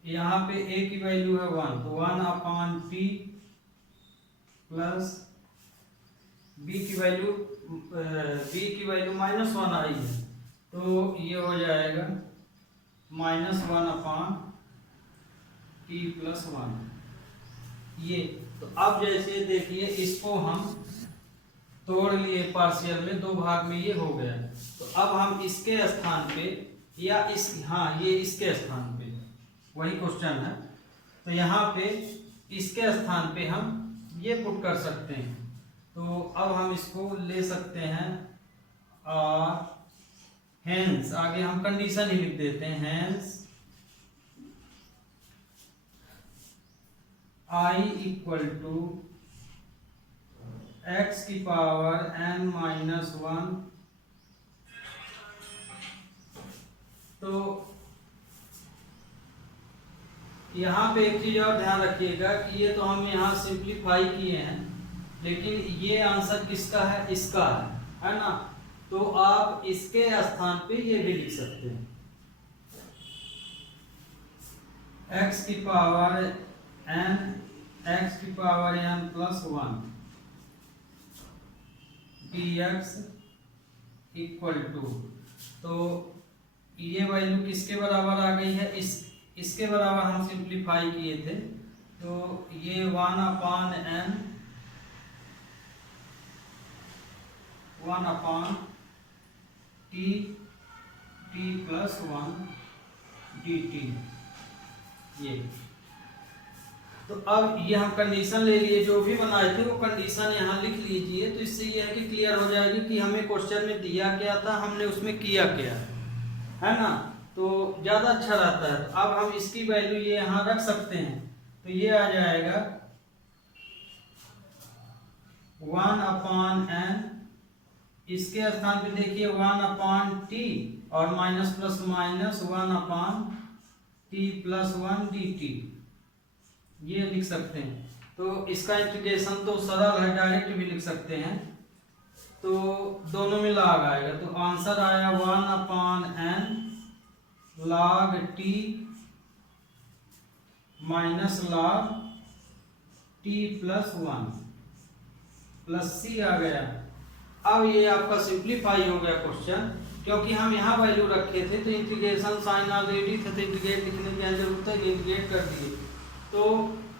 यहाँ पे a की वैल्यू है 1, तो 1 अपॉन टी प्लस b की वैल्यू -1 आई है, तो ये हो जाएगा -1 अपॉन टी प्लस 1 ये। तो अब जैसे देखिए इसको हम तोड़ लिए पार्शियल में, दो भाग में ये हो गया। तो अब हम इसके स्थान पे या ये इसके स्थान पे, वही क्वेश्चन है, तो यहाँ पे इसके स्थान पे हम ये पुट कर सकते हैं। तो अब हम इसको ले सकते हैं और हेंस आगे हम कंडीशन ही लिख देते हैं, hence I equal to x की पावर n-1। तो यहाँ पे एक चीज और ध्यान रखिएगा कि ये तो हम यहाँ सिंप्लीफाई किए हैं, लेकिन ये आंसर किसका है, इसका है ना। तो आप इसके स्थान पे ये भी लिख सकते हैं, x की power n plus 1 dx equal to, तो ये वैल्यू किसके बराबर आ गई है, इसके बराबर हम सिंप्लीफाई किए थे, तो ये 1 अपॉन टी प्लस 1 dt ये। तो अब ये हम कंडीशन ले लिए, जो भी बनाए थे वो कंडीशन यहाँ लिख लीजिए, तो इससे ये है कि क्लियर हो जाएगी कि हमें क्वेश्चन में दिया क्या था, हमने उसमें किया क्या है ना। तो ज़्यादा अच्छा रहता है। तो अब हम इसकी वैल्यू ये यहाँ रख सकते हैं, तो ये आ जाएगा 1 अपॉन n, इसके स्थान पे देखिए 1 अपॉन टी और minus plus minus 1 upon t plus 1 dt ये लिख सकते हैं। तो इसका इंटीग्रेशन तो सरल है, डायरेक्ट भी लिख सकते हैं, तो दोनों में लॉग आएगा, तो आंसर आया 1 upon n log t minus log t plus 1 plus c आ गया। अब ये आपका सिंप्लीफाई हो गया क्वेश्चन, क्योंकि हम यहाँ वैल्यू रखे थे, तो इंटीग्रेशन साइन ऑलरेडी था, तो इंटीग्रेट लिखने की जरूरत है, इंटीग्रेट कर दिए। तो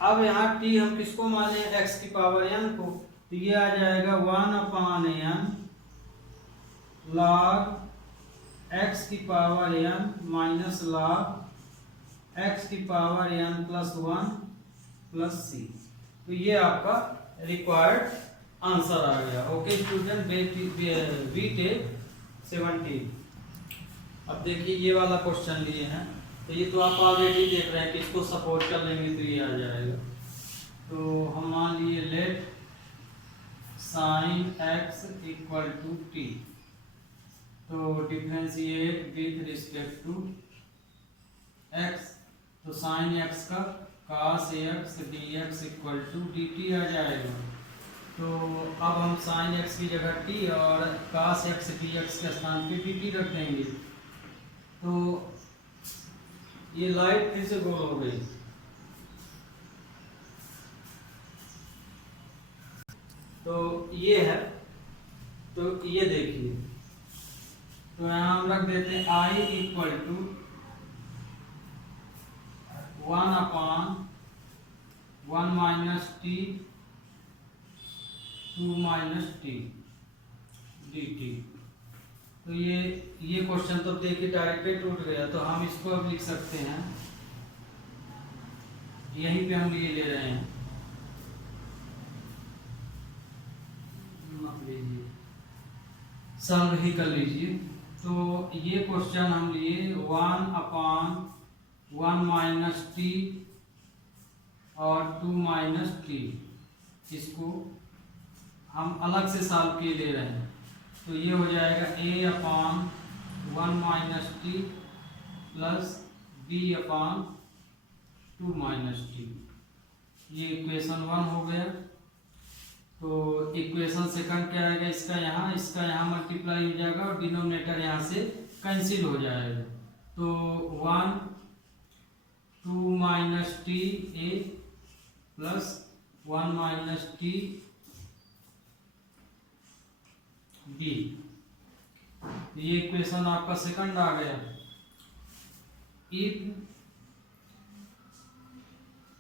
अब यहाँ t हम किसको माने, x की पावर n को, तो ये आ जाएगा 1 अपॉन n log x की power n minus log x की power n plus 1 plus c। तो ये आपका रिक्वायर्ड आंसर आ गया। Okay student, BTech 17। अब देखिए ये वाला क्वेश्चन लिए हैं, तो ये तो आप ऑलरेडी देख रहे हैं कि इसको सपोर्ट कर लेंगे तो ये आ जाएगा। तो हम मान लिए let sine x equal to t, तो differentiate with respect to x, तो साइन x का cos x dx equal to dt आ जाएगा। तो अब हम साइन x की जगह t और cos x dx के स्थान पे dt रख देंगे। तो ये लाइट फिर से गोल हो गई। तो ये है, तो ये देखिए तो यहाँ हम रख देते हैं I equal to 1/1 minus T 2 minus t dt। तो ये क्वेश्चन तो देखिए डायरेक्टली टूट गया, तो हम इसको अब लिख सकते हैं, यहीं पे हम ये ले रहे हैं, सॉल्व ही कर लीजिए। तो ये क्वेश्चन हम लिए 1/1 माइनस टी और 2 माइनस टी, इसको हम अलग से सॉल्व किए ले रहे हैं। तो ये हो जाएगा a/1 minus T plus b/2 minus T. ये इक्वेशन 1 हो गया। तो इक्वेशन सेकंड क्या आएगा, इसका यहाँ मल्टीप्लाई हो जाएगा और डिनोमिनेटर यहाँ से कैंसिल हो जाएगा। तो 1 2 minus t a plus 1 minus t b. ये इक्वेशन आपका सेकंड आ गया। If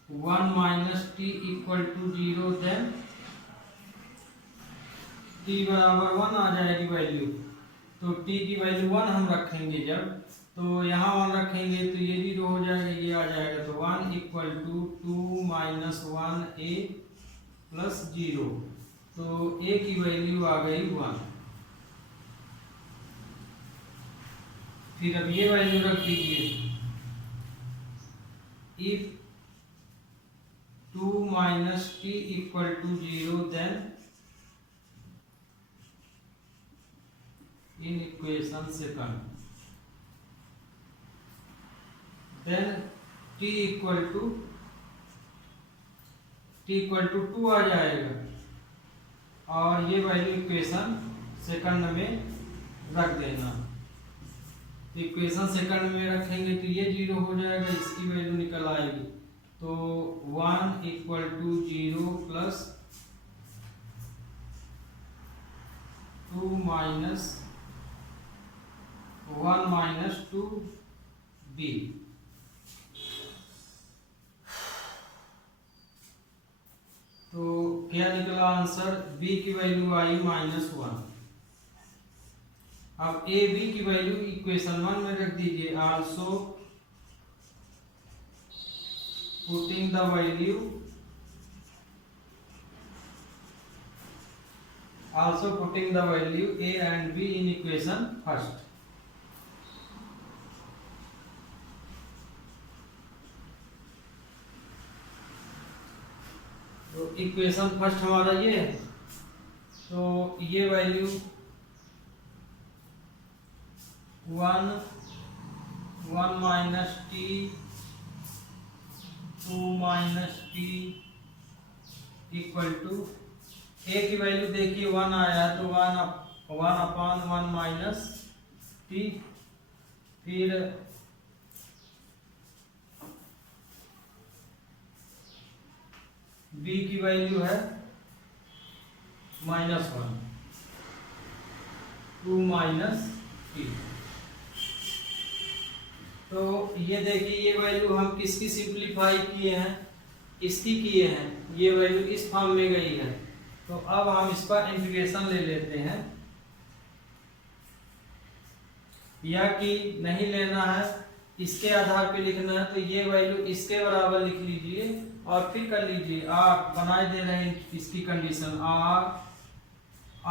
1 minus T equal to 0 then t बराबर 1 आ जाएगी वैल्यू। तो t की वैल्यू 1 हम रखेंगे जब, तो यहाँ 1 रखेंगे तो ये 0 हो जाएगा, ये आ जाएगा। तो 1 equal to 2 minus 1 a plus 0। तो a की वैल्यू आ गई 1। फिर अब ये वैल्यू रख दीजिए, if 2 minus T equal to 0 then in equation second then t equal to 2 आ जाएगा, और ये वैल्यू इक्वेशन सेकंड में रख देना। इक्वेशन सेकंड में रखेंगे तो ये 0 हो जाएगा, इसकी वैल्यू निकल आएगी। तो 1 equal to 0 plus 2 minus 1 minus 2 B. तो क्या निकला आंसर, b की वैल्यू आई -1। अब a b की वैल्यू इक्वेशन 1 में रख दीजिए। Also putting the value a and b in equation first। तो इक्वेशन फर्स्ट हमारा ये है। तो ये value 1 minus T 2 minus T equal to A की वैल्यू देखिए 1 आया, तो 1/1 माइनस टी। फिर b की वैल्यू है -1 2 माइनस टी। तो ये देखिए ये वैल्यू हम किसकी सिंप्लीफाई किए हैं, इसकी किए हैं, ये वैल्यू इस फॉर्म में गई है। तो अब हम इसका इंटीग्रेशन ले लेते हैं, या कि नहीं लेना है, इसके आधार पे लिखना है। तो ये वैल्यू इसके बराबर लिख लीजिए और फिर कर लीजिए। आर बनाए दे रहे हैं इसकी condition, R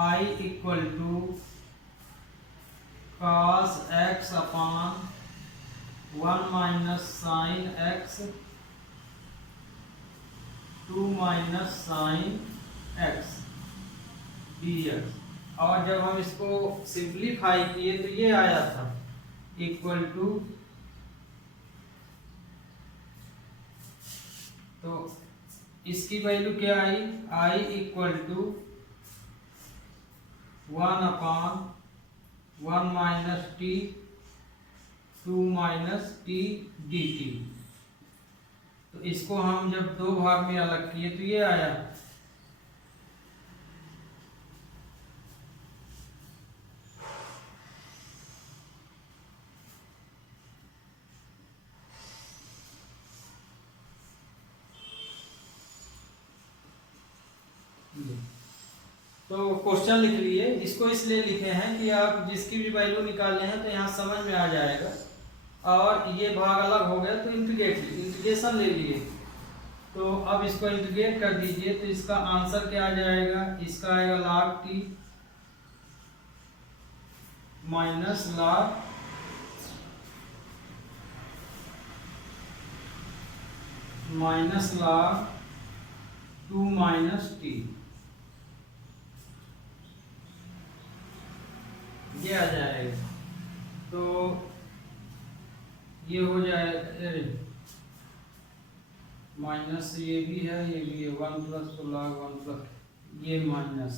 I equal to cos x upon 1 minus sine x 2 minus sine x dx। और जब हम इसको सिंप्लीफाई किए तो ये आया था इक्वल टू, तो इसकी वैल्यू क्या आई, I equal to 1/1 minus T 2 minus T D T. तो इसको हम जब दो भाग में अलग किए तो ये आया। क्वेश्चन लिख लिए, इसको इसलिए लिखे हैं कि आप जिसकी भी वैल्यू निकालने हैं तो यहाँ समझ में आ जाएगा। और ये भाग अलग हो गया तो इंटीग्रेशन ले लिए। तो अब इसको इंटीग्रेट कर दीजिए तो इसका आंसर क्या आ जाएगा, इसका आएगा log t minus log log 2 minus t, ये आ जाएगा। तो ये हो जाएगा माइनस, ये भी है 1 प्लस तो log 1 प्लस ये माइनस,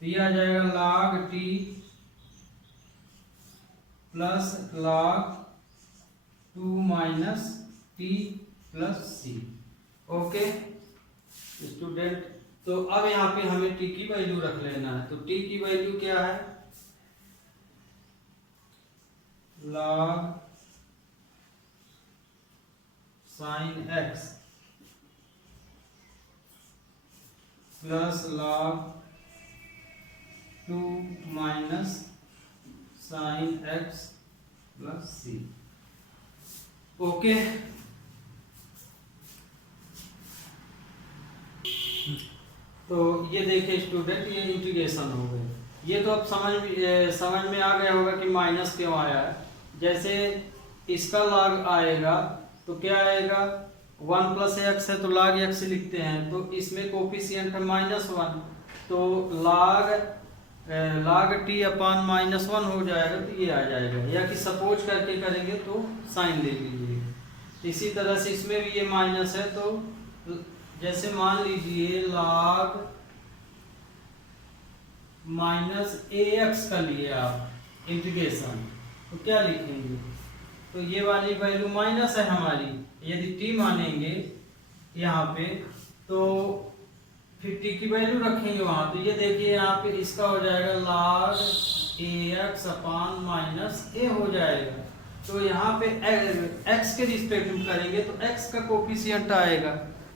तो ये आ जाएगा log t plus log 2 minus t plus c। Okay student, तो अब यहाँ पे हमें t की वैल्यू रख लेना है। तो t की वैल्यू क्या है, log sin x plus log 2 minus sin x plus c। Okay, तो ये देखिए स्टूडेंट, ये इंटीग्रेशन हो गए। ये तो अब समझ में आ गया होगा कि माइनस क्यों आया है। जैसे इसका log आएगा तो क्या आएगा, 1 प्लस एक्स है तो log x लिखते हैं, तो इसमें कोफिशिएंट है -1, तो log t अपॉन -1 हो जाएगा, तो ये आ जाएगा। या कि सपोज करके करेंगे तो साइन ले लीजिए। इसी तरह से इसमें भी ये माइनस है, तो जैसे मान लीजिए log -ax का लिए आप इंटीग्रेशन, तो क्या लिखेंगे, तो ये वाली वैल्यू माइनस है हमारी, यदि t मानेंगे यहाँ पे तो 50 की वैल्यू रखेंगे वहां। तो ये देखिए यहाँ पे इसका हो जाएगा log ax अपॉन -a हो जाएगा। तो यहाँ पे x के रिस्पेक्ट में करेंगे तो x का कोफिशिएंट आएगा,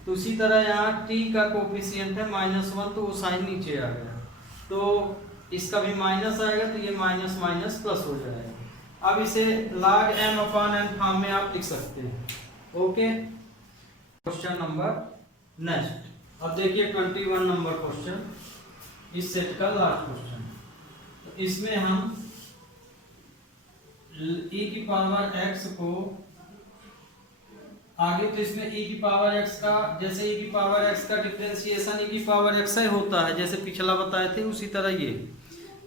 तो उसी तरह यहाँ t का कोफिशिएंट है -1, तो वो साइन नीचे आ गया, तो इसका भी माइनस आएगा, तो ये माइनस माइनस प्लस हो जाएगा। अब इसे log m upon n form में आप लिख सकते हैं। Okay, question number next. अब देखिए 21 नंबर क्वेश्चन, इस सेट का लास्ट क्वेश्चन। तो इसमें हम e की पावर x को आगे, तो इसमें e की पावर x का, जैसे e की पावर x का डिफरेंशिएशन e की पावर x से होता है, जैसे पिछला बताए थे उसी तरह ये,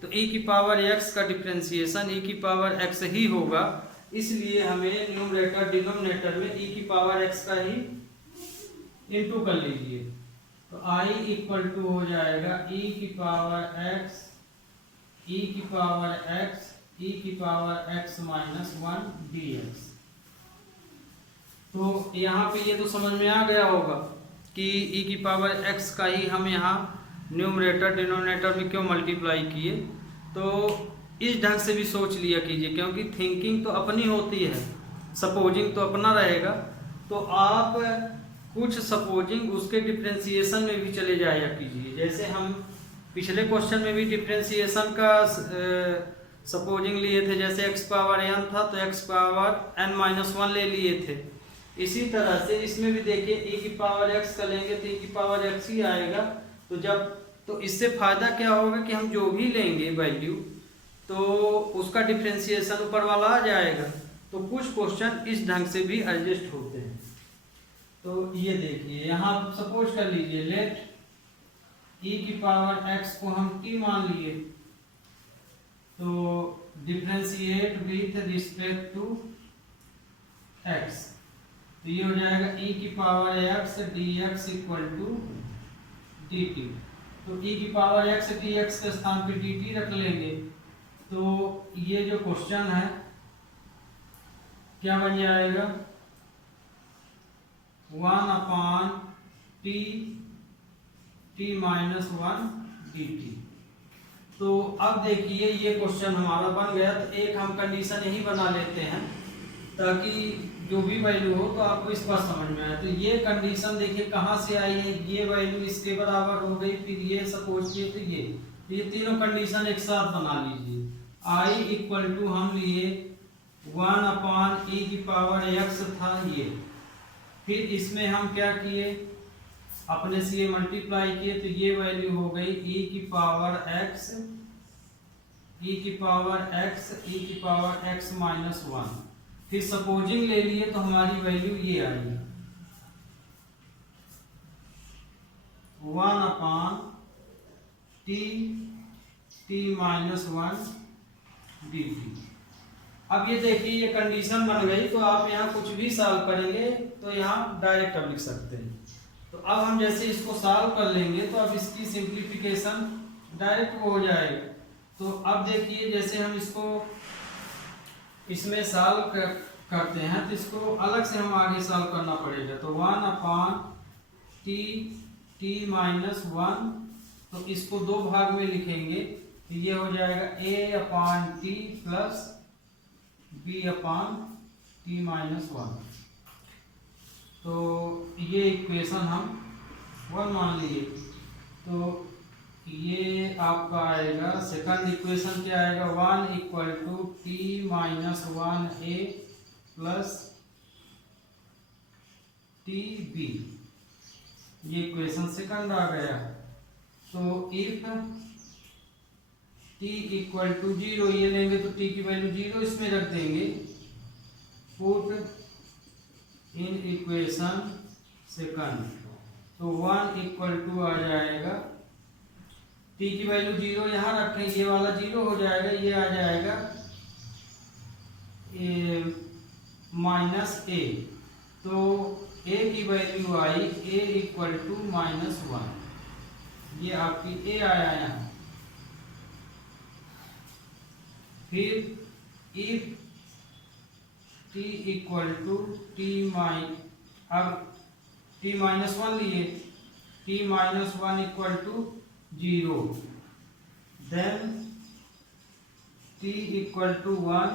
तो e की पावर x का डिफरेंशिएशन e की पावर x ही होगा, इसलिए हमें न्यूमरेटर डिनोमिनेटर में e की पावर x का ही इनटू कर लीजिए। तो i इक्वल टू हो जाएगा e की पावर x e की पावर x माइनस 1 dx। तो यहाँ पे ये तो समझ में आ गया होगा कि e की पावर x का ही हम यहाँ न्यूमरेटर डिनोमिनेटर में क्यों मल्टीप्लाई किए। तो इस ढंग से भी सोच लिया कीजिए, क्योंकि थिंकिंग तो अपनी होती है, सपोजिंग तो अपना रहेगा। तो आप कुछ सपोजिंग उसके डिफरेंशिएशन में भी चले जाया कीजिए। जैसे हम पिछले क्वेश्चन में भी डिफरेंशिएशन का सपोजिंग लिए थे, जैसे x पावर n था तो x पावर n-1 ले लिए थे। इसी तरह से इसमें भी देखिए e की पावर x का लेंगे तो e की पावर x ही आएगा। तो इससे फायदा क्या होगा कि हम जो भी लेंगे वैल्यू तो उसका डिफरेंशिएशन ऊपर वाला आ जाएगा। तो कुछ क्वेश्चन इस ढंग से भी एडजस्ट होते हैं। तो ये देखिए यहाँ सपोज कर लीजिए, लेट e की पावर x को हम t मान लिए, तो differentiate with respect to x, तो ये हो जाएगा e की power x dx equal to dt। तो e की पावर x dx के स्थान पे dt रख लेंगे। तो ये जो क्वेश्चन है क्या बन जाएगा, 1 अपॉन t माइनस 1 dt। तो अब देखिए ये क्वेश्चन हमारा बन गया। तो एक हम कंडीशन यही बना लेते हैं ताकि जो भी वैल्यू हो तो आपको इस बात समझ में आए। तो ये कंडीशन देखिए कहाँ से आई है, ये वैल्यू इसके बराबर हो गई, फिर ये सपोज किए तो ये, तो ये तीनों कंडीशन एक साथ बना लीजिए। आई इक्वल टू हम लिए 1/e⁻x था ये, फिर इसमें हम क्या किए, अपने से ये मल्टीप्लाई किए, तो ये वैल्यू हो गई e⁻x -1। फिर सपोजिंग ले लिए तो हमारी वैल्यू ये आई 1/t-1 dt। अब ये देखिए ये कंडीशन बन गई, तो आप यहाँ कुछ भी सॉल्व करेंगे तो यहाँ डायरेक्ट अब लिख सकते हैं। तो अब हम जैसे इसको सॉल्व कर लेंगे तो अब इसकी सिंप्लीफिकेशन डायरेक्ट हो जाएगा। तो अब देखिए जैसे हम इसको इसमें सॉल्व करते हैं तो इसको अलग से हम आगे सॉल्व करना पड़ेगा। तो 1/t-1, तो इसको दो भाग में लिखेंगे, तो ये हो जाएगा a/t प्लस b/t-1। तो ये इक्वेशन हम 1 मान लिए। तो ये आपका आएगा, सेकंड इक्वेशन क्या आएगा, 1 = t-1a प्लस tb, ये इक्वेशन सेकंड आ गया। तो इफ t = 0, ये लेंगे तो t की वैल्यू 0 इसमें रख देंगे, पुट इन इक्वेशन सेकंड। तो 1 = आ जाएगा, t की वैल्यू 0 यहाँ रखें, ये वाला 0 हो जाएगा, ये आ जाएगा -a। तो a की वैल्यू आई a = -1, ये आपकी a आया यहाँ। फिर if t = अब t-1 लिए, t-1 = 0, then t = 1,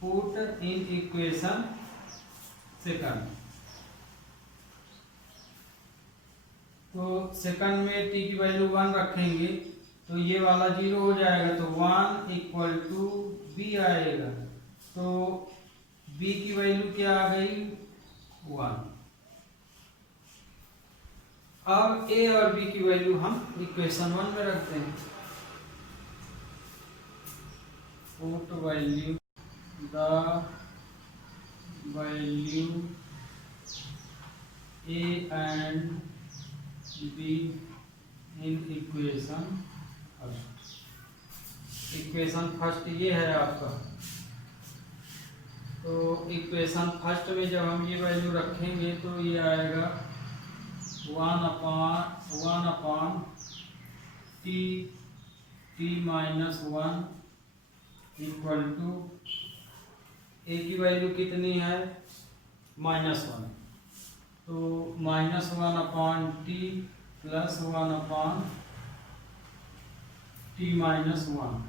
put in equation second। तो सेकंड में t की वैल्यू 1 रखेंगे तो ये वाला 0 हो जाएगा, तो 1 = b आएगा। तो b की वैल्यू क्या आ गई, 1। अब a और b की वैल्यू हम इक्वेशन 1 में रखते हैं। Put value the value a and b in equation first. Equation first ये है आपका। तो इक्वेशन फर्स्ट में जब हम ये वैल्यू रखेंगे तो ये आएगा 1/t-1 इक्वल टू a की वैल्यू कितनी है, -1। तो -1/t प्लस 1/t-1।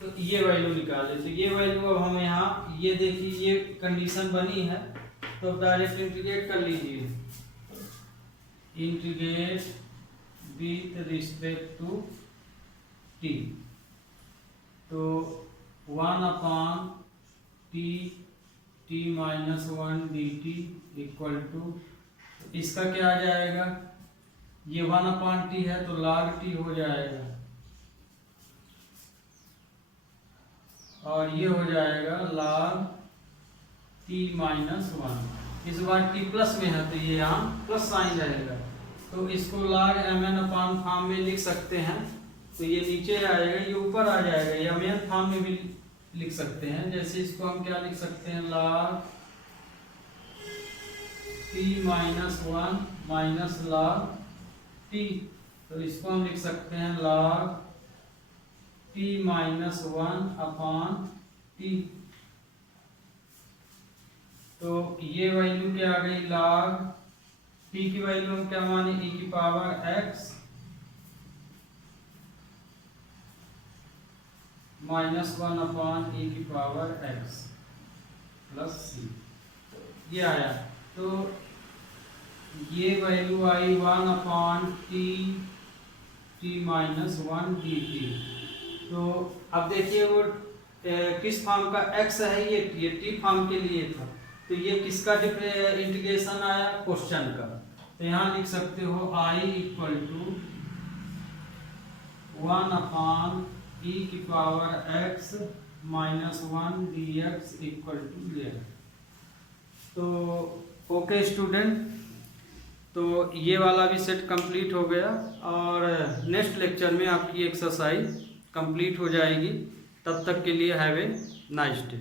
तो ये वैल्यू निकाले, तो ये वैल्यू अब हम यहाँ, ये देखिए ये कंडीशन बनी है, तो डायरेक्ट इंटीग्रेट कर लीजिए, integrate with respect to t। तो 1/t-1 dt इक्वल टू, इसका क्या आ जाएगा, ये 1/t है तो log t हो जाएगा, और ये हो जाएगा log t-1। इस बार t प्लस में है तो ये यहाँ प्लस साइन रहेगा, तो इसको log mn फॉर्म में लिख सकते हैं। तो ये नीचे आएगा, ये ऊपर आ जाएगा, ये mn फॉर्म में भी लिख सकते हैं। जैसे इसको हम क्या लिख सकते हैं, log t-1 minus log t, तो इसको हम लिख सकते हैं log t-1/t। तो ये वैल्यू क्या आ गई, log t की वैल्यू हम क्या माने, e⁻x -1/e⁻x प्लस c, ये आया। तो ये वैल्यू आई 1/t t माइनस 1 dt। तो अब देखिए वो किस फॉर्म का x है, ये t फॉर्म के लिए था, तो ये किसका इंटीग्रेशन आया, क्वेश्चन का। तो यहाँ लिख सकते हो I equal to 1/e⁻x minus 1 dx equal to 0। तो ओके स्टूडेंट, तो ये वाला भी सेट कंप्लीट हो गया और नेक्स्ट लेक्चर में आपकी एक्सरसाइज कंप्लीट हो जाएगी। तब तक के लिए हैव ए नाइस डे।